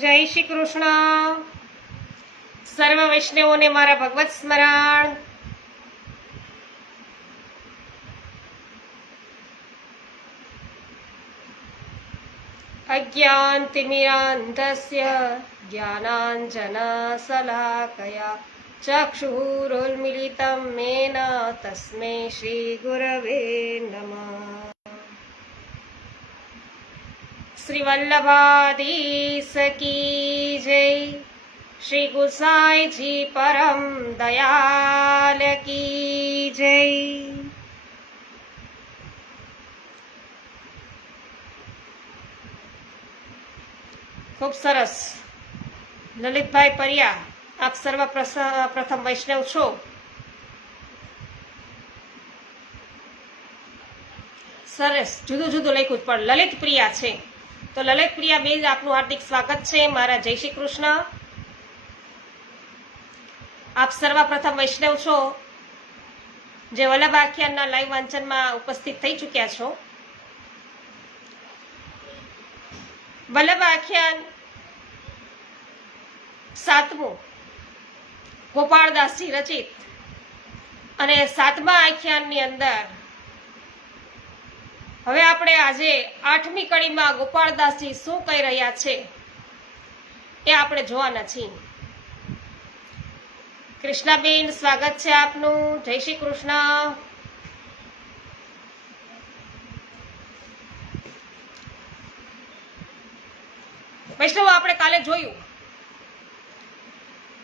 જય શ્રી કૃષ્ણ. સર્વ વૈષ્ણવોને મારા ભગવત સ્મરણ. અજ્ઞાનતિમિરાન્ધસ્ય જ્ઞાનાંજનશલાકયા ચક્ષુરુન્મિલિतं મેન તસ્मै શ્રી ગુરવે નમઃ. શ્રી વલ્લભાધીશ કી જય. શ્રી ગુસાઈજી પરમ દયાલ કી જય. ખૂબ સરસ. લલિતભાઈ પરિયા, આપ સર્વ પ્રથમ વૈષ્ણવ છો. સરસ, જુદું જુદું લખ્યું પણ લલિત પ્રિયા છે. તો લલિત પ્રિયા બેન, આપનું હાર્દિક સ્વાગત છે. મારા જય શ્રી કૃષ્ણ. આપ સર્વ પ્રથમ વૈષ્ણવ છો જે વલ્લભ આખ્યાનના લાઈવ વાંચનમાં ઉપસ્થિત થઈ ચૂક્યા છો. વલ્લભ આખ્યાન 7મું ગોપાળદાસજી રચિત, અને 7મા આખ્યાનની અંદર હવે આપણે આજે 8મી કડીમાં ગોપાળદાસજી શું કહી રહ્યા છે એ આપણે જોવાના છીએ. કૃષ્ણાબેન, સ્વાગત છે આપનું. જય શ્રી કૃષ્ણ. વૈષ્ણવ, આપણે કાલે જોયું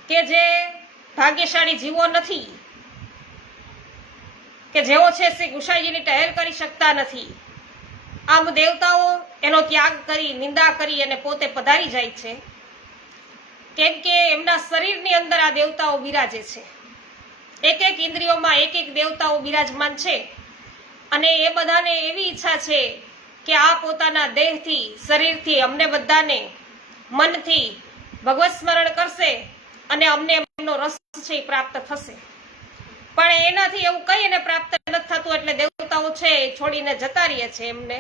કે જે ભાગ્યશાળી જીવો નથી, કે જેઓ છે શ્રી ગુસાઈજીની ટહેલ કરી શકતા નથી, આમ દેવતાઓ એનો ત્યાગ કરી, નિંદા કરી અને પોતે પધારી જાય છે, કેમ કે એમના શરીરની અંદર આ દેવતાઓ બિરાજે છે. એક એક ઇન્દ્રિયોમાં એક એક દેવતાઓ બિરાજમાન છે, અને એ બધાને એવી ઈચ્છા છે કે આ પોતાના દેહથી, શરીરથી અમને બધાને મનથી ભગવત સ્મરણ કરશે અને અમને એમનો રસ છે એ પ્રાપ્ત થશે. પણ એનાથી એવું કઈ એને પ્રાપ્ત નથી થતું, એટલે દેવતાઓ છે એ છોડીને જતા રહે છે એમને,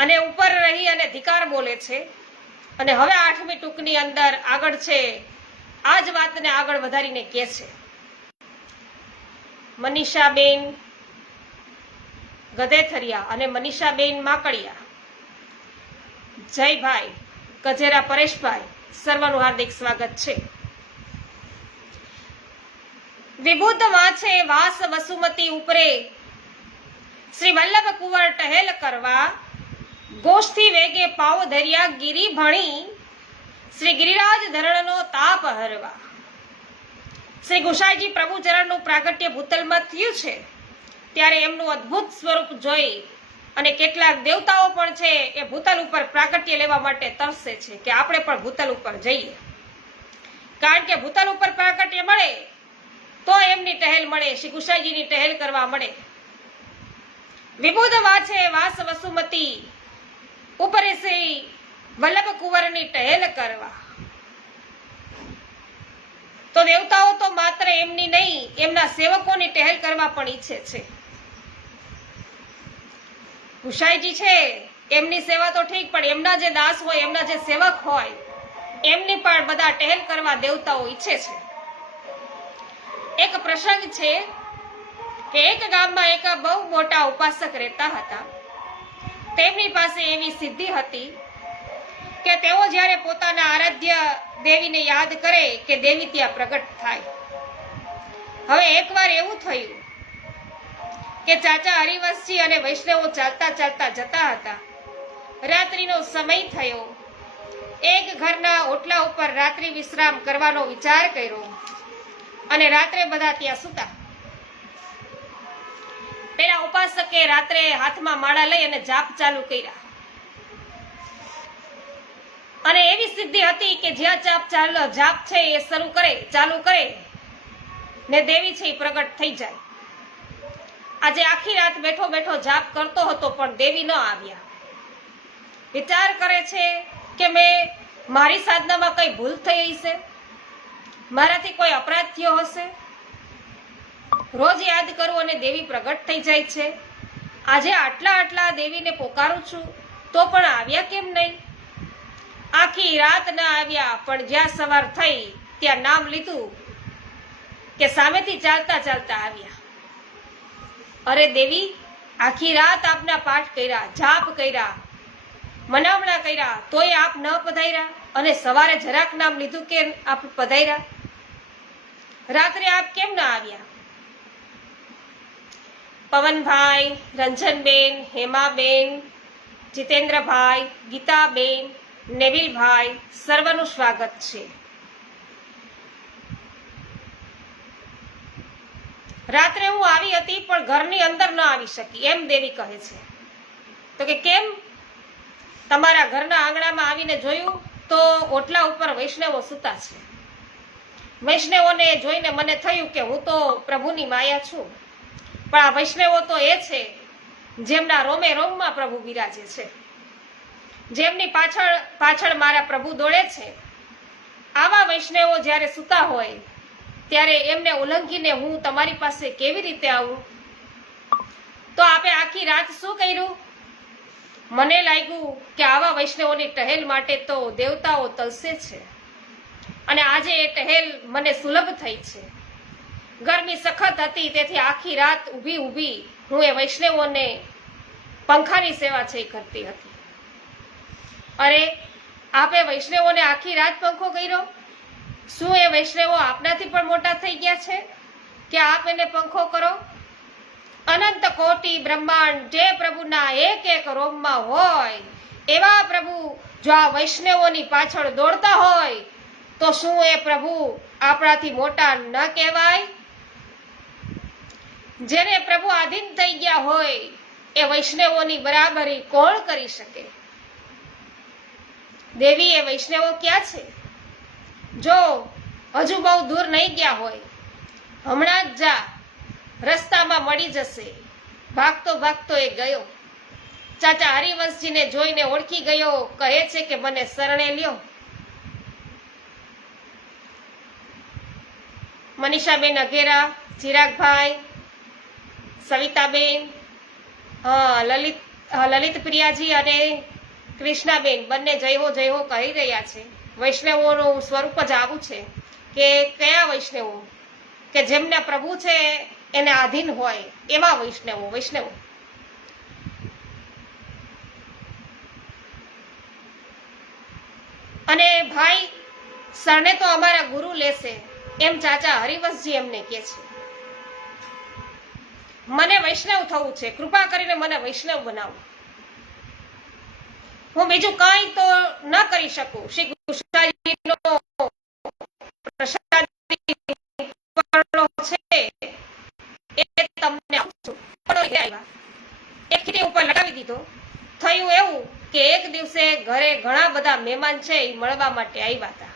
અને ઉપર રહી અને ધિકાર બોલે છે. અને હવે 8મી ટૂંકની અંદર આગળ છે આ જ વાતને આગળ વધારીને કહે છે. મનીષાબેન ગધેથરિયા અને મનીષાબેન માકડિયા, જયભાઈ ગજેરા, પરેશભાઈ, સર્વનું હાર્દિક સ્વાગત છે. વિભૂત વાંચે વાસ વસુમતી ઉપરે શ્રી વલ્લભ કુંવર ટહેલ કરવા ગોષ્ઠી વેગે પાવ ધર્યા ગિરી ભણી શ્રી ગિરિરાજ ધરણનો તાપ હરવા. શ્રી ગુસાઈજી પ્રભુચરણનું પ્રાગટ્ય ભૂતલમાં થયું છે ત્યારે એમનું અદ્ભુત સ્વરૂપ જોઈ અને કેટલાક દેવતાઓ પણ છે એ ભૂતલ ઉપર પ્રાગટ્ય લેવા માટે તરસે છે કે આપણે પણ ભૂતલ ઉપર જઈએ, કારણ કે ભૂતલ ઉપર પ્રાગટ્ય મળે તો એમની ટહેલ મળે, શ્રી ગુસાઈજીની ટહેલ કરવા મળે. વિબુધ વાછે વાસ વસુમતી ઉપરે શ્રી વલ્લભ કુંવરની ટહેલ કરવા. તો દેવતાઓ તો માત્ર એમની નહીં, એમના સેવકોની ટહેલ કરવા પણ ઈચ્છે છે. ગુસાઈજી છે એમની સેવા તો ઠીક, પણ એમના જે દાસ હોય, એમના જે સેવક હોય, એમની પણ બધા ટહેલ કરવા દેવતાઓ ઈચ્છે છે. એક પ્રસંગ છે કે એક ગામમાં એક બહુ મોટા ઉપાસક રહેતા હતા. તેમની પાસે એવી સિદ્ધિ હતી કે તેઓ જ્યારે પોતાના આરાધ્ય દેવીને યાદ કરે કે દેવી ત્યાં પ્રગટ થાય. હવે એકવાર એવું થયું કે ચાચા હરિવંશજી અને વૈષ્ણવો ચાલતા ચાલતા જતા હતા. રાત્રિનો સમય થયો. એક ઘરના ઓટલા ઉપર રાત્રિ વિશ્રામ કરવાનો વિચાર કર્યો અને રાત્રે બધા ત્યાં સૂતા. પેલા ઉપાસકે રાત્રે હાથમાં માળા લઈ અને જાપ ચાલુ કર્યા, અને એવી સિદ્ધિ હતી કે જ્યાં જાપ છે એ ચાલુ કરે ને દેવી છે એ પ્રગટ થઈ જાય. આજે આખી રાત બેઠો બેઠો જાપ કરતો હતો પણ દેવી ન આવ્યા. વિચાર કરે છે કે મારી સાધનામાં કઈ ભૂલ થઈ હશે, મારાથી કોઈ અપરાધ થયો હશે. રોજ યાદ કરું અને દેવી પ્રગટ થઈ જાય છે. આજે આટલા દેવીને પોકારું છું તો પણ આવ્યા કેમ નહીં? આખી રાત ના આવ્યા, પણ જ્યાં સવાર થઈ ત્યાં નામ લીધું કે સામેથી ચાલતા ચાલતા આવ્યા. અરે દેવી, આખી રાત આપના પાઠ કર્યા, જાપ કર્યા, મનામણા કર્યા, તોય આપ ન પધાર્યા, અને સવારે જરાક નામ લીધું કે આપ પધાર્યા. રાત્રે આપ કેમ ના આવ્યા? પવનભાઈ, રંજનબેન, હેમાબેન, જીતેન્દ્રભાઈ, ગીતાબેન, નેવિલભાઈ, સર્વનું સ્વાગત છે. રાત્રે હું આવી હતી પણ ઘરની અંદર ન આવી શકી, એમ દેવી કહે છે. તો કે કેમ? તમારા ઘરના આંગણામાં આવીને જોયું તો ઓટલા ઉપર વૈષ્ણવો સૂતા છે. વૈષ્ણવોને જોઈને મને થયું કે હું તો પ્રભુની માયા છું, પણ આ વૈષ્ણવો તો એ છે જેમના રોમે રોમમાં પ્રભુ બિરાજે છે, જેમની પાછળ પાછળ મારા પ્રભુ દોડે છે. આવા વૈષ્ણવો જ્યારે સૂતા હોય ત્યારે એમને ઉલ્લંઘીને હું તમારી પાસે કેવી રીતે આવું? તો આપે આખી રાત શું કર્યું? મને લાગ્યું કે આવા વૈષ્ણવોની ટહેલ માટે તો દેવતાઓ તલસે છે, અને આજે એ ટહેલ મને સુલભ થઈ છે. ગરમી સખત હતી, તેથી આખી રાત ઊભી ઊભી હું એ વૈષ્ણવોને પંખાની સેવા છે કરતી હતી. અરે, આપે વૈષ્ણવોને આખી રાત પંખો કર્યો? શું એ વૈષ્ણવો આપનાથી પણ મોટા થઈ ગયા છે કે આપ એને પંખો કરો? અનંત કોટી બ્રહ્માંડ જે પ્રભુના એક એક રોમમાં હોય, એવા પ્રભુ જો આ વૈષ્ણવોની પાછળ દોડતા હોય તો શું એ પ્રભુ આપણાથી મોટા ન કહેવાય? જેને પ્રભુ આધીન થઈ ગયા હોય એ વૈષ્ણવોની બરાબરી કોણ કરી શકે? દેવી, એ વૈષ્ણવો ક્યાં છે? જો હજુ બહુ દૂર નહીં ગયા હોય, હમણાં જ જા, રસ્તામાં મળી જશે. ભાગતો ભાગતો એ ગયો. ચાચા હરિવંશજીને જોઈને ઓળખી ગયો, કહે છે કે મને શરણે લ્યો. મનીષાબેન અઘેરા, ચિરાગભાઈ, સવિતાબેન, લલિત પ્રિયાજી અને કૃષ્ણાબેન બંને જય હો કહી રહ્યા છે. વૈષ્ણવોનું સ્વરૂપ જ આવું છે કે કયા વૈષ્ણવો કે જેમના પ્રભુ છે એને આધીન હોય એવા વૈષ્ણવો. અને ભાઈ, શરણે તો અમારા ગુરુ લેશે, એમ ચાચા હરિવંશજી એમને કહે છે. મને વૈષ્ણવ થવું છે, કૃપા કરીને મને વૈષ્ણવ બનાવો. હું બીજું કાંઈ તો ન કરી શકું. શ્રી ગુસાઈજીનો પ્રસાદી છે એ તમને એક ખીટી ઉપર લગાવી દીધો. થયું એવું કે એક દિવસે ઘરે ઘણા બધા મહેમાન છે એ મળવા માટે આવ્યા હતા.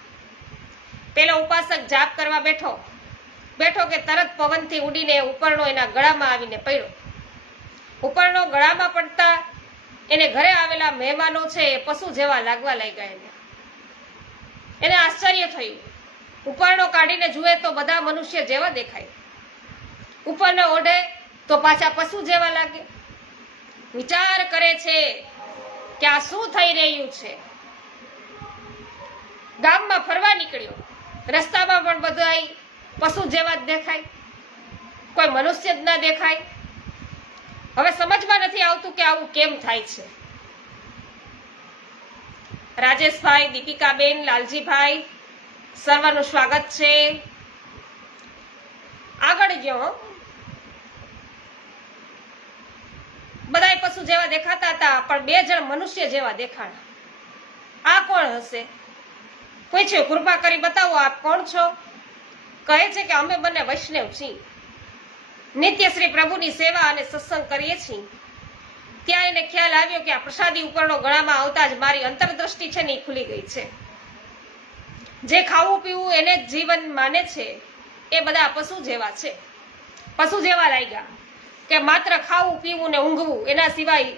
પેલો ઉપાસક જાપ કરવા બેઠો કે તરત પવનથી ઉડીને ઉપરનો એના ગળામાં આવીને પડ્યો. ઉપરનો ગળામાં પડતા એને ઘરે આવેલા મહેમાનો છે એ પશુ જેવા લાગવા લાગ્યા. એને આશ્ચર્ય થયું. ઉપરનો કાઢીને જુએ તો બધા મનુષ્ય જેવા દેખાય, ઉપરનો ઓઢે તો પાછા પશુ જેવા લાગે. વિચાર કરે છે કે આ શું થઈ રહ્યું છે. ગામમાં ફરવા નીકળ્યો, રસ્તામાં પણ બધા પશુ જેવા જ દેખાય, કોઈ મનુષ્ય જ ના દેખાય. હવે સમજમાં નથી આવતું કે આવું કેમ થાય છે. રાજેશભાઈ, દીપિકાબેન, લાલજીભાઈ, સર્વનું સ્વાગત છે. આગળ ગયો. બધાય પશુ જેવા દેખાતા હતા, પણ 2 જણ મનુષ્ય જેવા દેખાણા. આ કોણ હશે? પૂછ્યું, કૃપા કરી બતાવો આપ કોણ છો? કહે છે કે અમે બંને વૈષ્ણવ છીએ, નિત્ય શ્રી પ્રભુની સેવા અને સત્સંગ કરીએ છીએ. ત્યાં એને ખ્યાલ આવ્યો કે આ પ્રસાદી ઉપરનો ગળામાં આવતા જ મારી અંતરદ્રષ્ટિ છે ને એ ખુલી ગઈ છે. જે ખાવું પીવું એને જ જીવન માને છે એ બધા પશુ જેવા છે. પશુ જેવા લાગ્યા કે માત્ર ખાવું પીવું ને ઊંઘવું એના સિવાય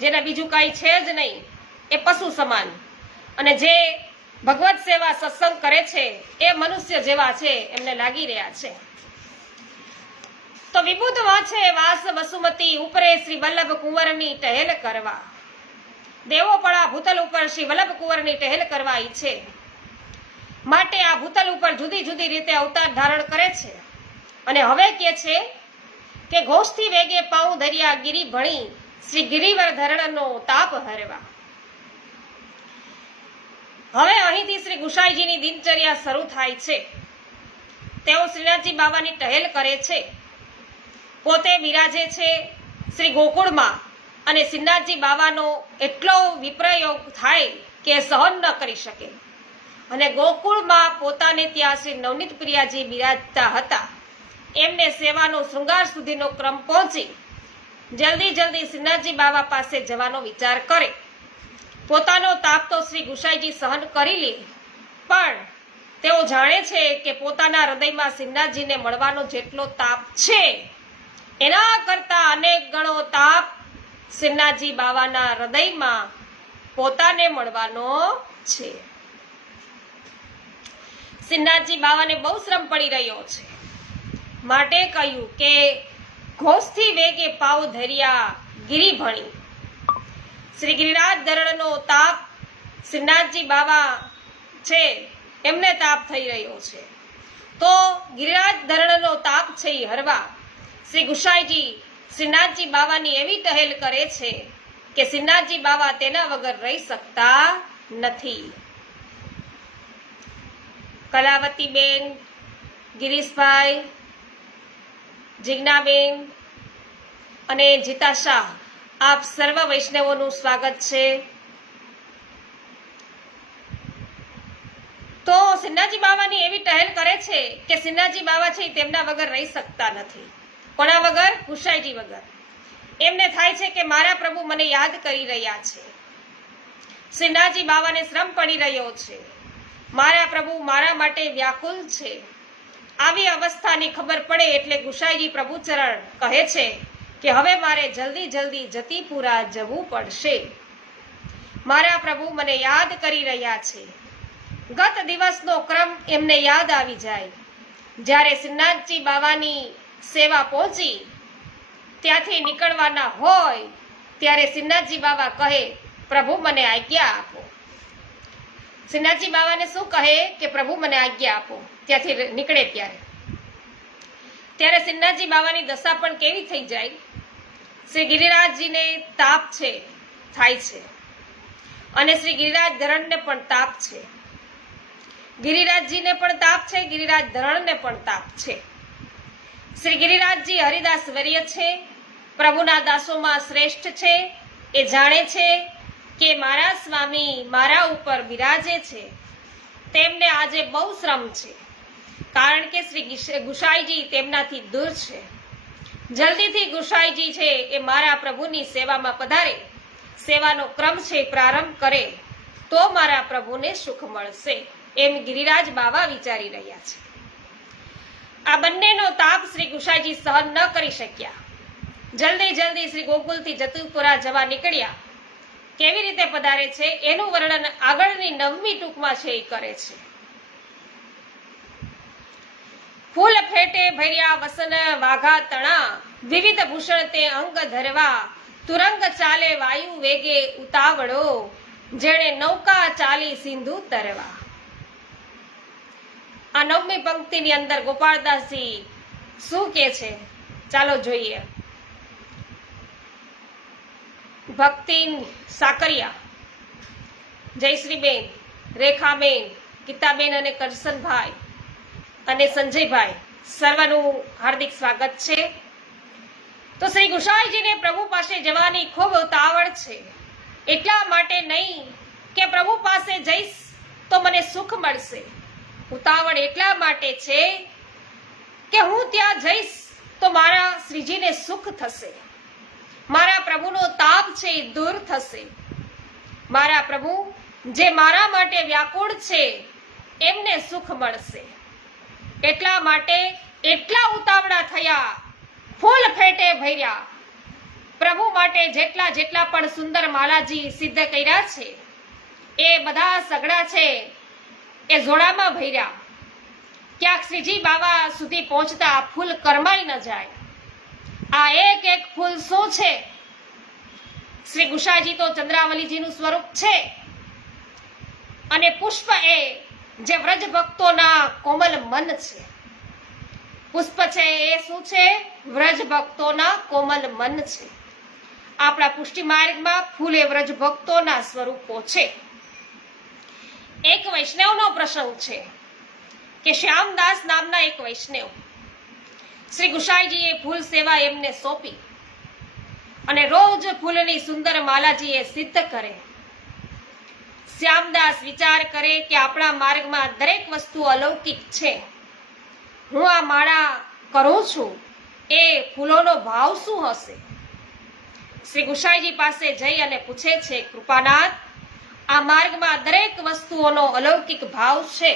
જેના બીજું કાંઈ છે જ નહીં, એ પશુ સમાન. અને જે ભગવત સેવા સત્સંગ કરે છે એ મનુષ્ય જેવા છે એમને લાગી રહ્યા છે. તો વિબુધ વાંચે વાસ વસુમતી ઉપરે શ્રી વલ્લભ કુંવરની ટહેલ કરવા. દેવો પણ આ ભૂતલ ઉપર શ્રી વલ્લભ કુંવરની ટહેલ કરવા ઈચ્છે માટે આ ભૂતલ ઉપર જુદી જુદી રીતે અવતાર ધારણ કરે છે અને હવે કે છે કે ઘોષથી વેગે પાઉં ધર્યા ગિરી ભણી શ્રી ગિરિવર ધરણનો તાપ હરવા. હવે અહીંથી શ્રી ગુસાઈજીની દિનચર્યા શરૂ થાય છે. તેઓ શ્રીનાથજી બાવાની ટહેલ કરે છે, પોતે બિરાજે છે શ્રી ગોકુળમાં અને શ્રીનાથજી બાવાનો એટલો વિપ્રયોગ થાય કે સહન ન કરી શકે અને ગોકુળમાં પોતાને ત્યાં શ્રી નવનીત પ્રિયાજી બિરાજતા હતા. એમને સેવાનો શૃંગાર સુધીનો ક્રમ પહોંચી જલ્દી જલ્દી શ્રીનાથજી બાવા પાસે જવાનો વિચાર કરે. પોતાનો તાપ તો શ્રી ગુસાઈજી સહન કરી લે, પણ તેઓ જાણે છે કે પોતાના હૃદયમાં શ્રીનાથજીને મળવાનો જેટલો તાપ છે એના કરતા અનેક ગણો તાપ શ્રીનાથજી બાવાના હૃદયમાં પોતાને મળવાનો છે. શ્રીનાથજી બાવાને બહુ શ્રમ પડી રહ્યો છે માટે કહ્યું કે ઘોષથી વેગે પાવ ધર્યા ગિરી ભણી. શ્રી ગિરિરાજ ધરણનો તાપ શ્રીનાથજી બાવા છે એમને તાપ થઈ રહ્યો છે, તો ગિરિરાજ ધરણનો તાપ છે એ હરવા શ્રી ગુસાઈજી શ્રીનાથજી બાવાની એવી ટહેલ કરે છે કે શ્રીનાથજી બાવા તેના વગર રહી શકતા નથી. કલાવતીબેન, ગિરીશભાઈ, જિજ્ઞાબેન અને જીતા શાહ, આપ સર્વ વૈષ્ણવોનું સ્વાગત છે. તો શ્રીનાથજી બાવાની એવી ટહેલ કરે છે કે શ્રીનાથજી બાવા છે તેમના વગર રહી શકતા નથી. કોના વગર? ગુસાઈજી વગર. એમને થાય છે કે મારા પ્રભુ મને યાદ કરી રહ્યા છે, શ્રીનાથજી બાવાને શ્રમ પડી રહ્યો છે, મારા પ્રભુ મારા માટે વ્યાકુલ છે. આવી અવસ્થાની ખબર પડે એટલે ગુસાઈજી પ્રભુચરણ કહે છે કે હવે મારે જલ્દી જલ્દી જતીપુરા જવું પડશે. મારા પ્રભુ મને યાદ કરી રહ્યા છે. ગત દિવસનો ક્રમ એમને યાદ આવી જાય. જ્યારે શ્રીનાથજી બાવાની સેવા પહોંચી ત્યાંથી નીકળવાના હોય ત્યારે શ્રીનાથજી બાવા કહે પ્રભુ મને આજ્ઞા આપો. શ્રીનાથજી બાવાને શું કહે કે પ્રભુ મને આજ્ઞા આપો. ત્યાંથી નીકળે ત્યારે શ્રીનાથજી બાવાની દશા પણ કેવી થઈ જાય. શ્રી ગિરિરાજજીને તાપ છે થાય છે અને શ્રી ગિરિરાજ ધરણને પણ તાપ છે. ગિરિરાજજીને પણ તાપ છે, ગિરિરાજ ધરણને પણ તાપ છે. શ્રી ગિરિરાજજી હરિદાસ વર્ય છે, પ્રભુના દાસોમાં શ્રેષ્ઠ છે. એ જાણે છે કે મારા સ્વામી મારા ઉપર બિરાજે છે, તેમને આજે બહુ શ્રમ છે કારણ કે શ્રી ગુસાઈજી તેમનાથી દૂર છે. જલ્દીથી ગુસાઈજી છે એ મારા પ્રભુની સેવામાં પધારે, સેવાનો ક્રમ છે પ્રારંભ કરે તો મારા પ્રભુને સુખ મળશે, એમ ગિરિરાજ બાવા વિચારી રહ્યા છે. આ બંનેનો તાપ શ્રી ગુસાઈજી સહન ન કરી શક્યા. જલ્દી જલ્દી શ્રી ગોકુલથી જતીપુરા જવા નીકળ્યા. કેવી રીતે પધારે છે એનું વર્ણન આગળની 9મી ટૂંકમાં છે એ કરે છે. ફૂલ ફેટે ભર્યા વસન વાઘા તણા, વિવિધ ભૂષણ તે અંગ ધરવા, તુરંગ ચાલે વાયુ વેગે ઉતાવળો, જેણે નૌકા ચાલી સિંધુ તરવા. આ 9મી પંક્તિની અંદર ગોપાળદાસજી શું કે છે ચાલો જોઈએ. ભક્તિ સાકરિયા, જયશ્રીબેન, રેખાબેન, ગીતાબેન અને કરશનભાઈ અને સંજયભાઈ સર્વનું હાર્દિક સ્વાગત છે. તો શ્રી ગુસાઈજીને પ્રભુ પાસે જવાની ખૂબ ઉતાવળ છે. એટલા માટે નહીં કે પ્રભુ પાસે જઈશ તો મને સુખ મળશે. ઉતાવળ એટલા માટે છે કે હું ત્યાં જઈશ તો મારા શ્રીજીને સુખ થશે, મારા પ્રભુનો તાપ છે એ દૂર થશે, મારા પ્રભુ જે મારા માટે વ્યાકુળ છે એમને સુખ મળશે. એટલા માટે એટલા ઉતાવળા થયા, ફૂલ ફેટે ભર્યા. પ્રભુ માટે જેટલા જેટલા પણ સુંદર માલાજી સિદ્ધ કર્યા છે એ બધા સગડા છે એ જોડામાં ભર્યા. ક્યાંક શ્રીજી બાવા સુધી પહોંચતા ફૂલ કરમાઈ ન જાય. આ એક એક ફૂલ શું છે? શ્રી ગુસાઈજી તો ચંદ્રાવલીજીનું સ્વરૂપ છે અને પુષ્પ એ જે વ્રજ ભક્તોના કોમલ મન છે. પુષ્પ છે એ શું છે? વ્રજ ભક્તોના કોમલ મન છે. આપણા પુષ્ટિ માર્ગમાં ફૂલ એ વ્રજ ભક્તોના સ્વરૂપો છે. એક વૈષ્ણવનો પ્રસંગ છે કે શ્યામદાસ નામના એક વૈષ્ણવ શ્રી ગુસાઈજીએ ફૂલ સેવા એમને સોંપી અને રોજ ફૂલની સુંદર માલાજીએ સિદ્ધ કરે. શ્યામદાસ વિચાર કરે કે આપણા માર્ગમાં દરેક વસ્તુ અલૌકિક છે. હું આ માળા કરું છું એ ફૂલોનો ભાવ શું હશે? શ્રી ગુસાઈજી પાસે જઈ અને પૂછે છે, કૃપાનાથ, આ માર્ગમાં દરેક વસ્તુઓનો અલૌકિક ભાવ છે,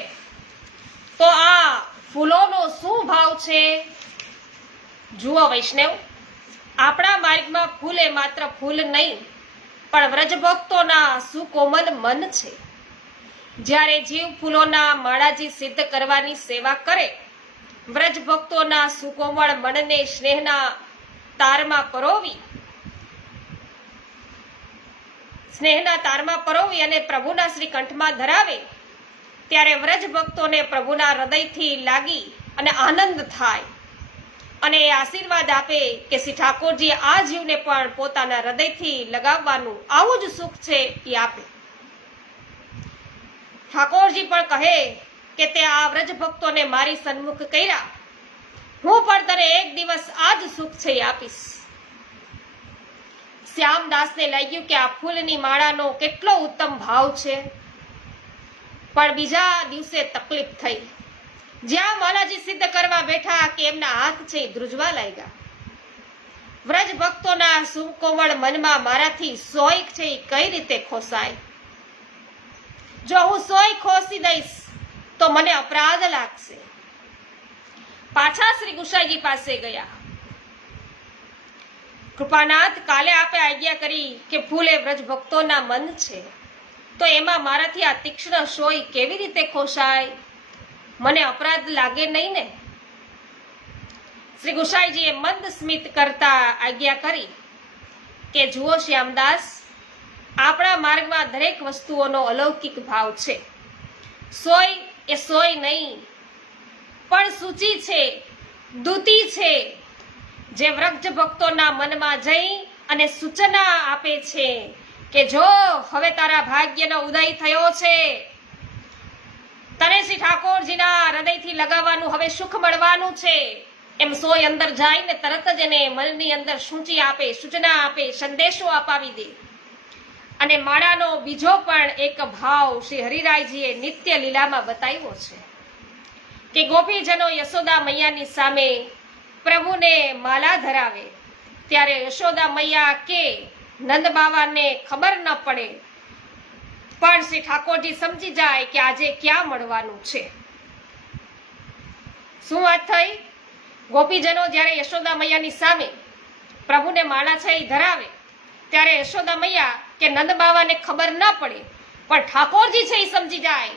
તો આ ફૂલોનો શું ભાવ છે? જુઓ વૈષ્ણવ, આપણા માર્ગમાં ફૂલ એ માત્ર ફૂલ નહીં પણ વ્રજભક્તોના સુકોમલ મન છે. જ્યારે જીવ ફૂલોના માળાજી સિદ્ધ કરવાની સેવા કરે, વ્રજભક્તોના સુકોમળ મનને સ્નેહના તારમાં પરોવી અને પ્રભુના શ્રી કંઠમાં ધરાવે, ત્યારે વ્રજ ભક્તોને પ્રભુના હૃદયથી લાગી અને આનંદ થાય અને એ આશીર્વાદ આપે કે શ્રી ઠાકોરજી આ જીવને પણ પોતાના હૃદયથી લગાવવાનું આવું જ સુખ છે એ આપે. ઠાકોરજી પણ કહે કે તે આ વ્રજ ભક્તોને મારી સન્મુખ કર્યા, હું પણ તને એક દિવસ આ જ સુખ છે એ આપીશ. શ્યામદાસને લાગ્યું કે આ ફૂલની માળાનો કેટલો ઉત્તમ ભાવ છે, પણ બીજા દિવસે તકલીફ થઈ. જ્યાં માલાજી સિદ્ધ કરવા બેઠા કે એમના હાથ છે એ ધ્રુજવા લાગ્યા. વ્રજ ભક્તોના સુકોમળ મનમાં મારાથી સોય છે એ કઈ રીતે ખોસાય? જો હું સોય ખોસી દઈશ તો મને અપરાધ લાગશે. પાછા શ્રી ગુસાઈજી પાસે ગયા. કૃપાનાથ, કાલે આપે આજ્ઞા કરી કે ફૂલ એ વ્રજ ભક્તોના મન છે, તો એમાં મારાથી આ તીક્ષ્ણ સોય કેવી રીતે ખોસાય? મને અપરાધ લાગે નહીં ને? શ્રી ગુસાઈજીએ મંદ સ્મિત કરતા આજ્ઞા કરી કે જુઓ શ્યામદાસ, આપણા માર્ગમાં દરેક વસ્તુઓનો અલૌકિક ભાવ છે. સોય એ સોય નહીં પણ સૂચિ છે, દૂતી છે, જે વ્રજ ભક્તોના મનમાં જઈ અને સૂચના આપે છે કે જો હવે તારા ભાગ્યનો ઉદય થયો છે, તને શ્રી ઠાકોરજીના હૃદયથી લગાવવાનું હવે સુખ મળવાનું છે, એમ સોય અંદર જાય ને તરત જ એને મનની અંદર સૂચી આપે, સૂચના આપે, સંદેશો અપાવી દે. અને માળાનો બીજો પણ એક ભાવ શ્રી હરિરાયજીએ નિત્ય લીલામાં બતાવ્યો છે કે ગોપીજનો યશોદા મૈયાની સામે પ્રભુને માલા ધરાવે ત્યારે યશોદા મૈયા કે નંદ બાવાને ખબર ન પડે, પણ શ્રી ઠાકોરજી સમજી જાય કે આજે ક્યાં મળવાનું છે. શું વાત થઈ? ગોપીજનો જ્યારે યશોદા મૈયાની સામે પ્રભુને માળા છે એ ધરાવે ત્યારે યશોદા મૈયા કે નંદ બાવાને ખબર ન પડે, પણ ઠાકોરજી છે એ સમજી જાય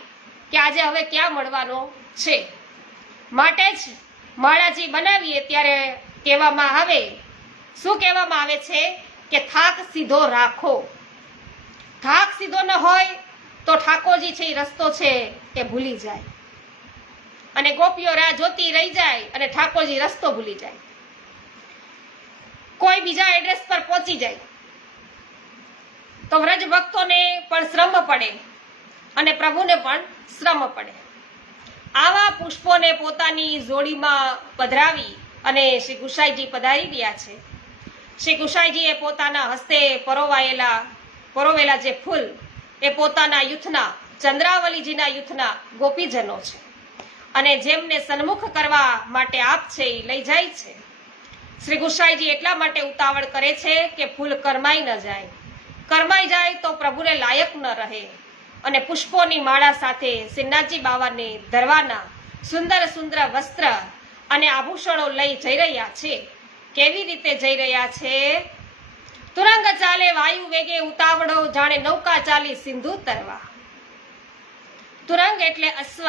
કે આજે હવે ક્યાં મળવાનો છે. માટે જ માળાજી બનાવીએ ત્યારે કહેવામાં આવે, શું કહેવામાં આવે છે કે થાક સીધો રાખો. થાક સીધો ન હોય તો ઠાકોરજી છે એ રસ્તો છે એ ભૂલી જાય અને ગોપીઓ રાહ જોતી રહી જાય અને ઠાકોરજી રસ્તો ભૂલી જાય, કોઈ બીજા એડ્રેસ પર પહોંચી જાય. તો વ્રજ ભક્તોને પણ શ્રમ પડે અને પ્રભુને પણ શ્રમ પડે. આવા પુષ્પોને પોતાની જોડીમાં પધરાવી અને શ્રી ગુસાઈજી પધારી રહ્યા છે. શ્રી ગુસાઈજીએ પોતાના હસ્તે પરોવેલા જે ફૂલ એ પોતાના યુથના, ચંદ્રાવલીજીના યુથના ગોપીજનો છે અને જેમને સન્મુખ કરવા માટે આપ છે એ લઈ જાય છે. શ્રી ગુસાઈજી એટલા માટે ઉતાવળ કરે છે કે ફૂલ કરમાઈ ન જાય. કરમાઈ જાય તો પ્રભુને લાયક ન રહે અને પુષ્પોની માળા સાથે શ્રીનાથજી બાવાને ધરવાના સુંદર સુંદર વસ્ત્ર અને આભૂષણો લઈ જઈ રહ્યા છે. કેવી રીતે જઈ રહ્યા છે? તુરંગ ચાલે વાયુ વેગે ઉતાવળો, જાણે નૌકા ચાલી સિંધુ તરવા. તુરંગ એટલે અશ્વ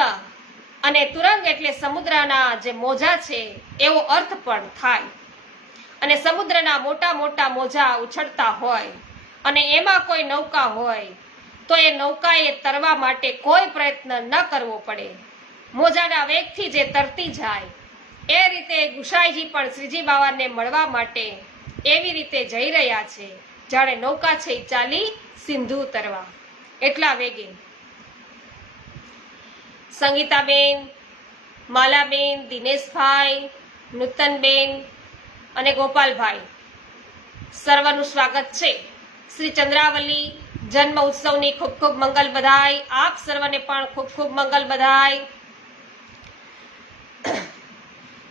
અને તુરંગ એટલે સમુદ્રના જે મોજા છે એવો અર્થ પણ થાય. અને સમુદ્રના મોટા મોટા મોજા ઉછળતા હોય અને એમાં કોઈ નૌકા હોય તો એ નૌકાએ તરવા માટે કોઈ પ્રયત્ન ન કરવો પડે, મોજાના વેગથી જે તરતી જાય, એ રીતે ગુસાઈજી પણ શ્રીજી બાવાને મળવા માટે એવી રીતે જઈ રહ્યા છે જાણે નૌકા છે એ ચાલી સિંધુ તરવા, એટલા વેગે. સંગીતાબેન, માલાબેન, દિનેશભાઈ, નૂતનબેન અને ગોપાલભાઈ, સર્વનું સ્વાગત છે. શ્રી ચંદ્રાવલી જન્મ ઉત્સવની ખૂબ ખૂબ મંગલ બધાઈ. આપ સર્વને પણ ખૂબ ખૂબ મંગલ બધાઈ.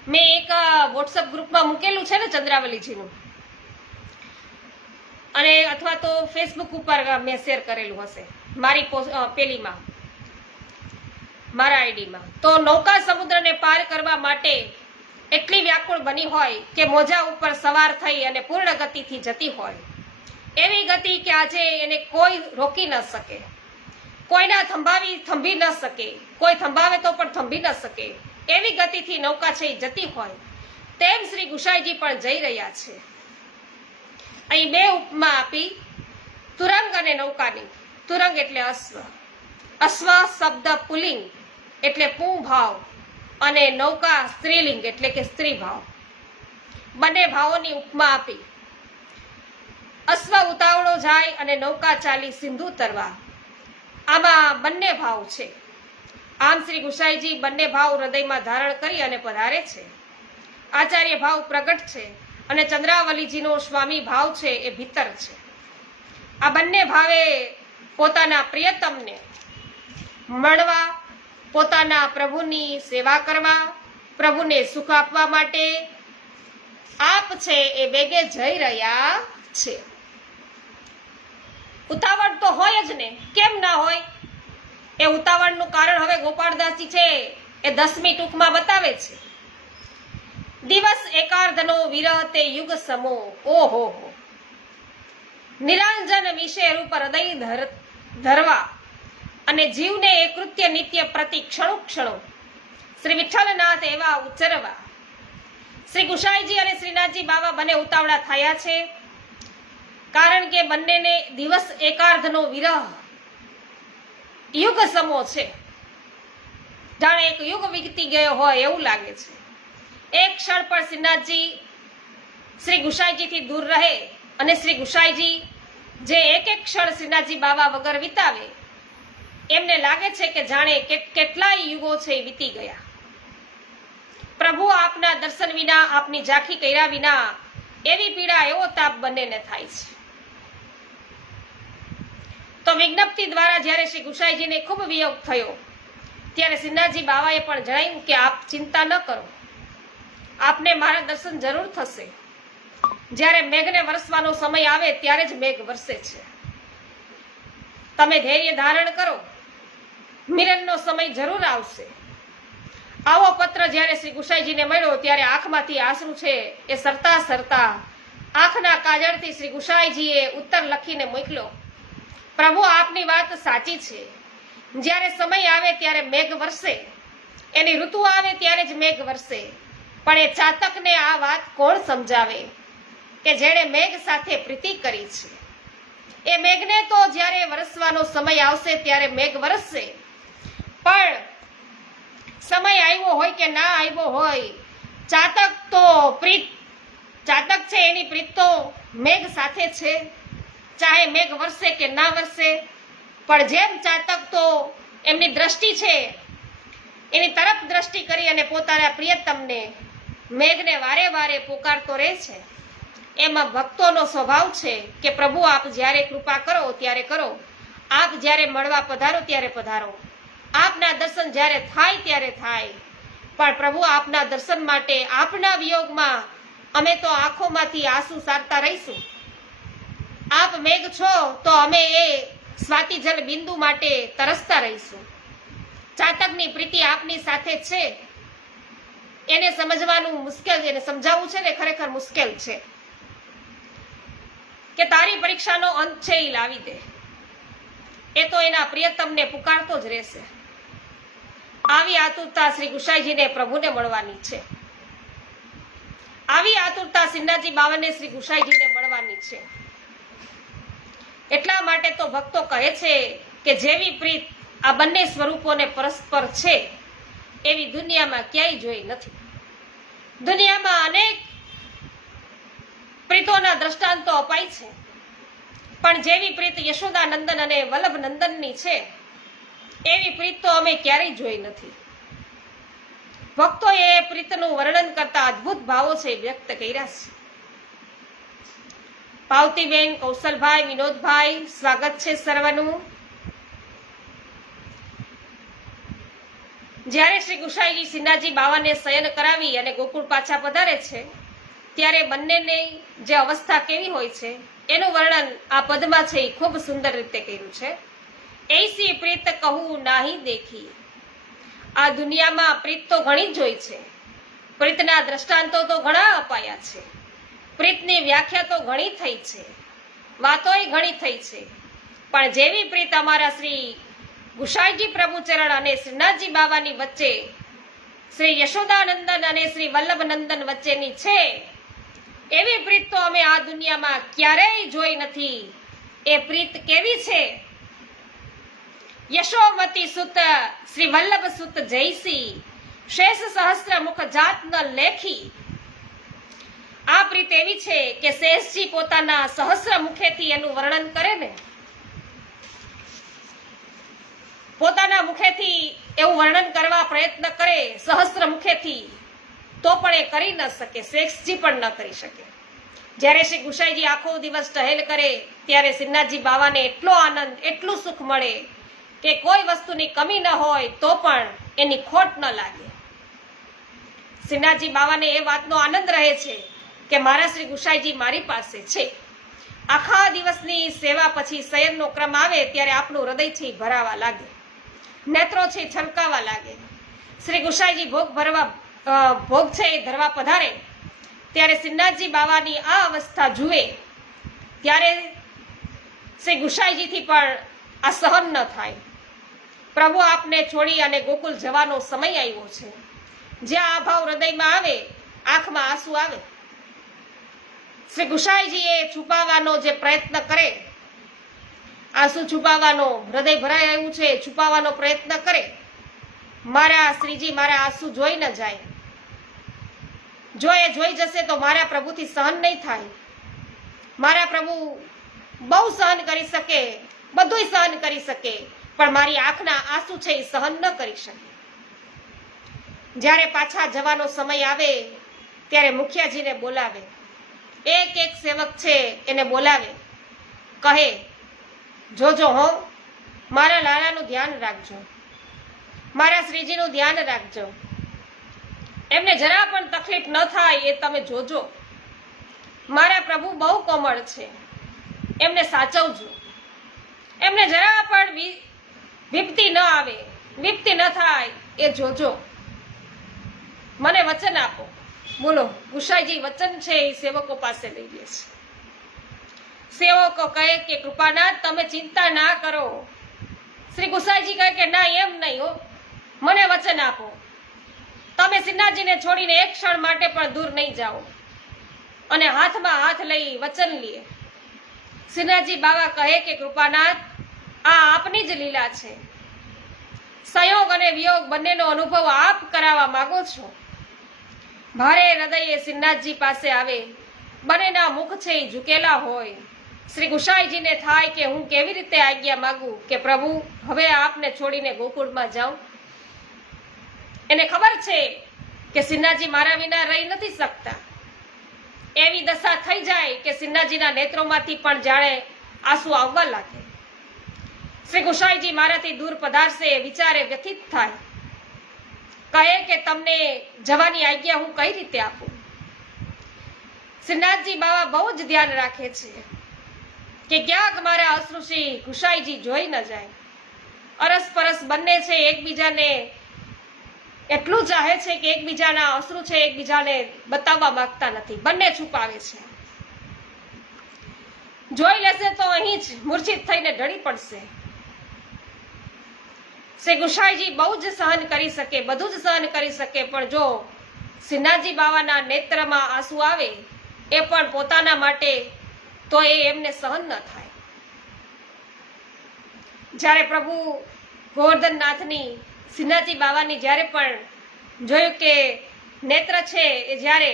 મેં એક વોટ્સઅપ ગ્રુપમાં મૂકેલું છે ને ચંદ્રાવલીજીનું, અને અથવા તો ફેસબુક ઉપર મેં શેર કરેલું હશે મારી પેલીમાં, મારા આઈડીમાં. તો નૌકા સમુદ્રને પાર કરવા માટે એટલી વ્યાકુળ બની હોય કે મોજા ઉપર સવાર થઈ અને પૂર્ણ ગતિથી જતી હોય, એવી ગતિ કે આજે એને કોઈ રોકી ન શકે, કોઈના થંભી ન શકે, કોઈ થંભાવે તો પણ થંભી ન શકે, એવી ગતિથી નૌકા છે જતી હોય, તેમ શ્રી ગુસાઈજી પણ જઈ રહ્યા છે. અહીં બે ઉપમા આપી, તુરંગ અને નૌકાની. તુરંગ એટલે અશ્વ, અશ્વ શબ્દ પુલિંગ એટલે પું ભાવ, અને નૌકા સ્ત્રીલિંગ એટલે કે સ્ત્રી ભાવ. બંને ભાવોની ઉપમા આપી. અશ્વ ઉતાવળો જાય અને નૌકા ચાલી સિંધુ તરવા, આમાં બંને ભાવ છે. આમ શ્રી ગુસાઈજી બંને ભાવ હૃદયમાં ધારણ કરી અને પધારે છે. આચાર્ય ભાવ પ્રગટ છે અને ચંદ્રાવલીજીનો સ્વામી ભાવ છે એ ભીતર છે. આ બંને ભાવે પોતાના પ્રિયતમને મળવા, પોતાના પ્રભુની સેવા કરવા, પ્રભુને સુખ આપવા માટે આપ છે એ વેગે જઈ રહ્યા છે. ઉતાવળ તો હોય જ ને, કેમ ના હોય? એ ઉતાવળનું કારણ હવે ગોપાળદાસજી છે એ 10મી ટૂંકમાં બતાવે છે. દિવસ એકાર્ધનો વિરહ તે યુગ સમો, ઓહો હો, નિરંજન વિશે રૂપ હૃદય ધરવા અને જીવને એ કૃત્ય નિત્ય પ્રતિ ક્ષણો ક્ષણો શ્રી વિઠ્ઠલનાથ એવા ઉચ્ચરવા. શ્રી ગુસાઈજી અને શ્રીનાથજી બાવા બંને ઉતાવળા થયા છે, કારણ કે બંનેને દિવસ એકાર્ધનો વિરહ યુગ સમો છે, જાણે એક યુગ વીતી ગયો હોય એવું લાગે છે. એક ક્ષણ પર શ્રીનાથજી શ્રી ગુસાઈજીથી દૂર રહે અને શ્રી ગુસાઈજી જે એક એક ક્ષણ શ્રીનાથજી બાવા વગર વિતાવે, એમને લાગે છે કે જાણે કેટલાય યુગો છે એ વીતી ગયા. પ્રભુ આપના દર્શન વિના, આપની ઝાંખી કર્યા વિના એવી પીડા, એવો તાપ બંનેને થાય છે. તો વિજ્ઞપ્તિ દ્વારા જ્યારે શ્રી ગુસાઈજીને ખૂબ વિયોગ થયો, ત્યારે શ્રીનાથજી બાવાએ પણ જણાવ્યું કે આપ ચિંતા ન કરો, આપને મારા દર્શન જરૂર થશે. જ્યારે મેઘને વરસવાનો સમય આવે ત્યારે જ મેઘ વરસે છે. તમે ધૈર્ય ધારણ કરો, મિલનનો સમય જરૂર આવશે. આવો પત્ર જ્યારે શ્રી ગુસાઈજીને મળ્યો ત્યારે આંખમાંથી આંસુ છે એ સરતા સરતા આંખના કાજળથી શ્રી ગુસાઈજીએ ઉત્તર લખીને મોકલ્યો, પ્રભુ આપની વાત સાચી છે. જ્યારે સમય આવે ત્યારે મેઘ વરસે, એની ઋતુ આવે ત્યારે જ મેઘ વરસે. પણ એ ચાતકને આ વાત કોણ સમજાવે કે જેણે મેઘ સાથે પ્રીતિ કરી છે? એ મેઘને તો જ્યારે વરસવાનો સમય આવશે ત્યારે મેઘ વરસશે, પણ સમય આવ્યો હોય કે ના આવ્યો હોય, ચાતક છે એની પ્રીત તો મેઘ સાથે છે, ચાહે મેઘ વરસે કે ના વરસે. પણ જેમ ચાતક તો એમની દ્રષ્ટિ છે એની તરફ દ્રષ્ટિ કરી અને પોતાના પ્રિયતમને મેઘને વારે વારે પોકારતો રહે છે, એમાં ભક્તોનો સ્વભાવ છે કે પ્રભુ આપ જ્યારે કૃપા કરો ત્યારે કરો, આપ જ્યારે મળવા પધારો ત્યારે પધારો, આપના દર્શન જ્યારે થાય ત્યારે થાય. પણ પ્રભુ આપના દર્શન માટે, આપના વિયોગમાં અમે તો આંખોમાંથી આંસુ સારતા રહીશું. આપ મેઘ છો તો અમે એ સ્વાતિ જલ બિંદુ માટે તરસતા રહીશું. ચાતકની પ્રીતિ આપની સાથે છે, એને સમજવાનું મુશ્કેલ છે, એને સમજાવવું છે ને ખરેખર મુશ્કેલ છે કે તારી પરીક્ષાનો અંત છે એ લાવી દે. એ તો એના પ્રિયતમને પુકારતો જ રહેશે. આવી આતુરતા શ્રી ગુસાઈજીને પ્રભુને મળવાની છે. આવી આતુરતા શ્રીનાથજી બાવાને શ્રી ગુસાઈજીને મળવાની છે. એટલા માટે તો ભક્તો કહે છે કે જેવી પ્રીત આ બંને સ્વરૂપોને પરસ્પર છે એવી દુનિયામાં ક્યાંય જોઈ નથી. દુનિયામાં અનેક પ્રીતોના દ્રષ્ટાંતો અપાય છે, પણ જેવી પ્રીત યશોદાનંદન અને વલ્લભનંદનની છે એવી પ્રીત તો અમે ક્યારેય જોઈ નથી. ભક્તોએ એ પ્રીતનું વર્ણન કરતા અદ્ભુત ભાવો છે વ્યક્ત કર્યા છે. પાવતીબેન, કૌશલભાઈ, વિનોદભાઈ, સ્વાગત છે સર્વનું. જ્યારે શ્રી ગુસાઈજી સિન્હાજી બાવાને શયન કરાવી અને ગોકુળ પાછા પધારે છે ત્યારે બંનેની જે અવસ્થા કેવી હોય છે એનું વર્ણન આ પદમાં છે એ ખૂબ સુંદર રીતે કર્યું છે. એસી પ્રીત કહું નાહી દેખી. આ દુનિયામાં પ્રીત તો ઘણી જ હોય છે. પ્રીતના દ્રષ્ટાંતો તો ઘણા અપાયા છે. પ્રીતની વ્યાખ્યા તો ઘણી થઈ છે, વાતોય ઘણી થઈ છે, પણ જેવી પ્રીત અમારા શ્રી ગુસાઈજી પ્રભુચરણ અને શ્રીનાથજી બાવાની વચ્ચે, શ્રી યશોદાનંદન અને શ્રી વલ્લભનંદન વચ્ચેની છે એવી પ્રીત તો અમે આ દુનિયામાં ક્યારેય જોઈ નથી. એ પ્રીત કેવી છે? યશોમતી સુત શ્રી વલ્લભ સુત જયસી શેષ સહસ્ત્ર મુખ જાત ન લેખી. આ પ્રીત એવી છે કે શેષજી પોતાના સહસ્ર મુખેથી એનું વર્ણન કરે ને, પોતાના મુખેથી એવું વર્ણન કરવા પ્રયત્ન કરે સહસ્ર મુખેથી તો પણ એ કરી ન શકે, શેષજી પણ ન કરી શકે. જ્યારે શ્રી ગુસાઈજી આખો દિવસ ટહેલ કરે ત્યારે શ્રીનાથજી બાવાને એટલો આનંદ, એટલું સુખ મળે કે કોઈ વસ્તુની કમી ન હોય તો પણ એની ખોટ ન લાગે. શ્રીનાથજી બાવાને એ વાતનો આનંદ રહે છે કે મારા શ્રી ગુસાઈજી મારી પાસે છે. આખા દિવસની સેવા પછી શયનનો ક્રમ આવે ત્યારે આપણું હૃદય છે ભરાવા લાગે, નેત્રો છે છલકાવા લાગે. શ્રી ગુસાઈજી ભોગ છે એ ધરવા પધારે ત્યારે શ્રીનાથજી બાવાની આ અવસ્થા જુએ ત્યારે શ્રી ગુસાઈજીથી પણ આ સહન ન થાય. પ્રભુ આપને છોડી અને ગોકુલ જવાનો સમય આવ્યો છે. જ્યાં આ ભાવ હૃદયમાં આવે આંખમાં આંસુ આવે. શ્રી ગુસાઈજીએ છુપાવવાનો જે પ્રયત્ન કરે, આંસુ છુપાવવાનો, હૃદય ભરાઈ આવ્યું છે છુપાવવાનો પ્રયત્ન કરે. મારા શ્રીજી મારા આંસુ જોઈ ન જાય, જો એ જોઈ જશે તો મારા પ્રભુથી સહન નહીં થાય. મારા પ્રભુ બહુ સહન કરી શકે, બધુંય સહન કરી શકે, પણ મારી આંખના આંસુ છે એ સહન ન કરી શકે. જ્યારે પાછા જવાનો સમય આવે ત્યારે મુખિયાજીને બોલાવે, એક એક સેવક છે એને બોલાવે, કહે જોજો હો, મારા લાલાનું ધ્યાન રાખજો, મારા શ્રીજીનું ધ્યાન રાખજો, એમને જરા પણ તકલીફ ન થાય એ તમે જોજો. મારા પ્રભુ બહુ કોમળ છે, એમને સાચવજો, એમને જરા પણ વિપત્તિ ન આવે, વિપત્તિ ન થાય એ જોજો, મને વચન આપો. બોલો, ગુસાઈજી વચન છે એ સેવકો પાસે લઈ લે છે. સેવકો કહે કે કૃપાનાથ તમે ચિંતા ના કરો. શ્રી ગુસાઈજી કહે કે ના, એમ નહીં હો, મને વચન આપો, તમે શ્રીનાથજીને છોડીને એક ક્ષણ માટે પણ દૂર નહીં જાઓ. અને હાથમાં હાથ લઈ વચન લે. શ્રીનાથજી બાવા કહે કે કૃપાનાથ આ આપની જ લીલા છે. સંયોગ અને વિયોગ બંનેનો અનુભવ આપ કરાવવા માંગો છો. ભારે હૃદયે શ્રીનાથજી પાસે આવે, બંનેના મુખ છે એ ઝૂકેલા હોય. શ્રી ગુસાઈજીને થાય કે હું કેવી રીતે આજ્ઞા માંગુ કે પ્રભુ હવે આપને છોડીને ગોકુળમાં જાઉં. એને ખબર છે કે શ્રીનાથજી મારા વિના રહી નથી શકતા. એવી દશા થઈ જાય કે શ્રીનાથજીના નેત્રોમાંથી પણ જાણે આંસુ આવવા લાગે. શ્રી ગુસાઈજી મારાથી દૂર પધારશે વિચારે વ્યથિત થાય. કહે કે તમને જવાની આજ્ઞા હું કઈ રીતે આપું. શ્રીનાથજી બાવા બહુ જ ધ્યાન રાખે છે કે ક્યાંક મારા અશ્રુ શ્રી ગુસાઈજી જોઈ ન જાય. અરસપરસ બંને છે એકબીજાને એટલું ચાહે છે કે એકબીજાના અશ્રુ છે એકબીજાને બતાવવા માંગતા નથી, બંને છુપાવે છે. જોઈ લેશે તો અહીં જ મૂર્છિત થઈને ઢળી પડશે. શ્રી ગુસાઈજી બહુ જ સહન કરી શકે, બધું જ સહન કરી શકે, પણ જો શ્રીનાથજી બાવાના નેત્રમાં આંસુ આવે એ પણ પોતાના માટે, તો એ એમને સહન ન થાય. જ્યારે પ્રભુ ગોવર્ધનનાથની શ્રીનાથજી બાવાની જ્યારે પણ જોયું કે નેત્ર છે એ જ્યારે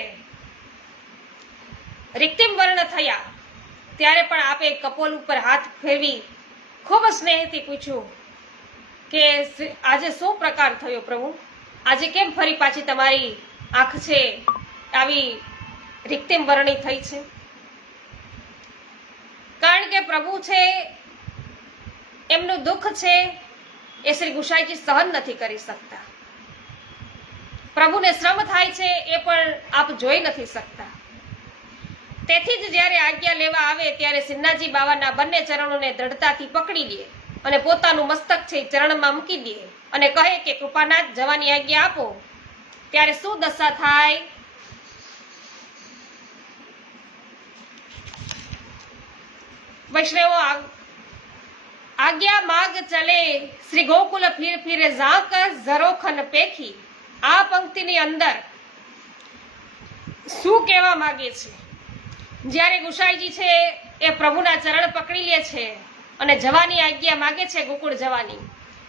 રિક્તિમ વર્ણ થયા ત્યારે પણ આપે કપોલ ઉપર હાથ ફેરવી ખૂબ સ્નેહથી પૂછ્યું કે આજે શું પ્રકાર થયો પ્રભુ, આજે કેમ ફરી પાછી તમારી આંખ છે આવી રિક્તિમ વર્ણી થઈ છે? કારણ કે પ્રભુ છે એમનું દુઃખ છે એ શ્રી ગુસાઈજી સહન નથી કરી શકતા. પ્રભુને શ્રમ થાય છે એ પણ આપ જોઈ નથી શકતા. તેથી જ જ્યારે આજ્ઞા લેવા આવે ત્યારે શ્રીનાથજી બાવાના બંને ચરણોને દ્રઢતાથી પકડી લે અને પોતાનું મસ્તક છે ચરણમાં મૂકી દે અને કહે કે કૃપાનાથ જવાની આજ્ઞા આપો. ત્યારે શું દશા થાય? વૈષ્ણવો આજ્ઞા માગ ચલે શ્રી ગોકુલ ફીર ફીરે ઝાંક ઝરોખન પેખી. આ પંક્તિની અંદર શું કહેવા માંગે છે? જ્યારે ગુસાઈજી છે એ પ્રભુના ચરણ પકડી લે છે અને જવાની આજ્ઞા માગે છે ગોકુળ જવાની,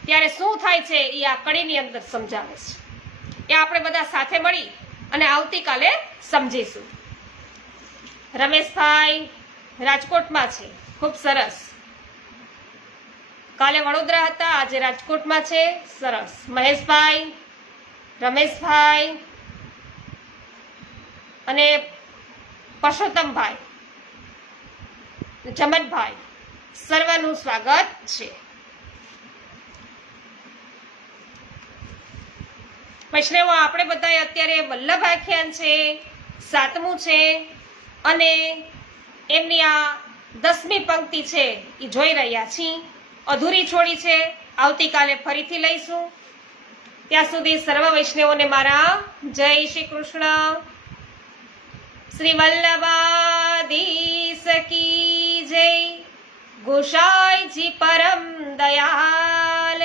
ત્યારે શું થાય છે એ આ કડીની અંદર સમજાવે છે. એ આપણે બધા સાથે મળી અને આવતીકાલે સમજીશું. રમેશભાઈ રાજકોટમાં છે, ખૂબ સરસ. કાલે વડોદરા હતા, આજે રાજકોટમાં છે, સરસ. મહેશભાઈ, રમેશભાઈ અને પરસોત્તમભાઈ, જમનભાઈ, સર્વનું સ્વાગત છે. વૈષ્ણવો આપણે બધા અત્યારે વલ્લભ આખ્યાન છે 7મું છે અને એમની આ 10મી પંક્તિ છે એ જોઈ રહ્યા છીએ. અધૂરી છોડી છે, આવતીકાલે ફરીથી લઈશું. ત્યાં સુધી સર્વ વૈષ્ણવોને મારા જય શ્રી કૃષ્ણ. શ્રી વલ્લભાધીશ કી જય. ગોસાઈજી પરમ દયાલ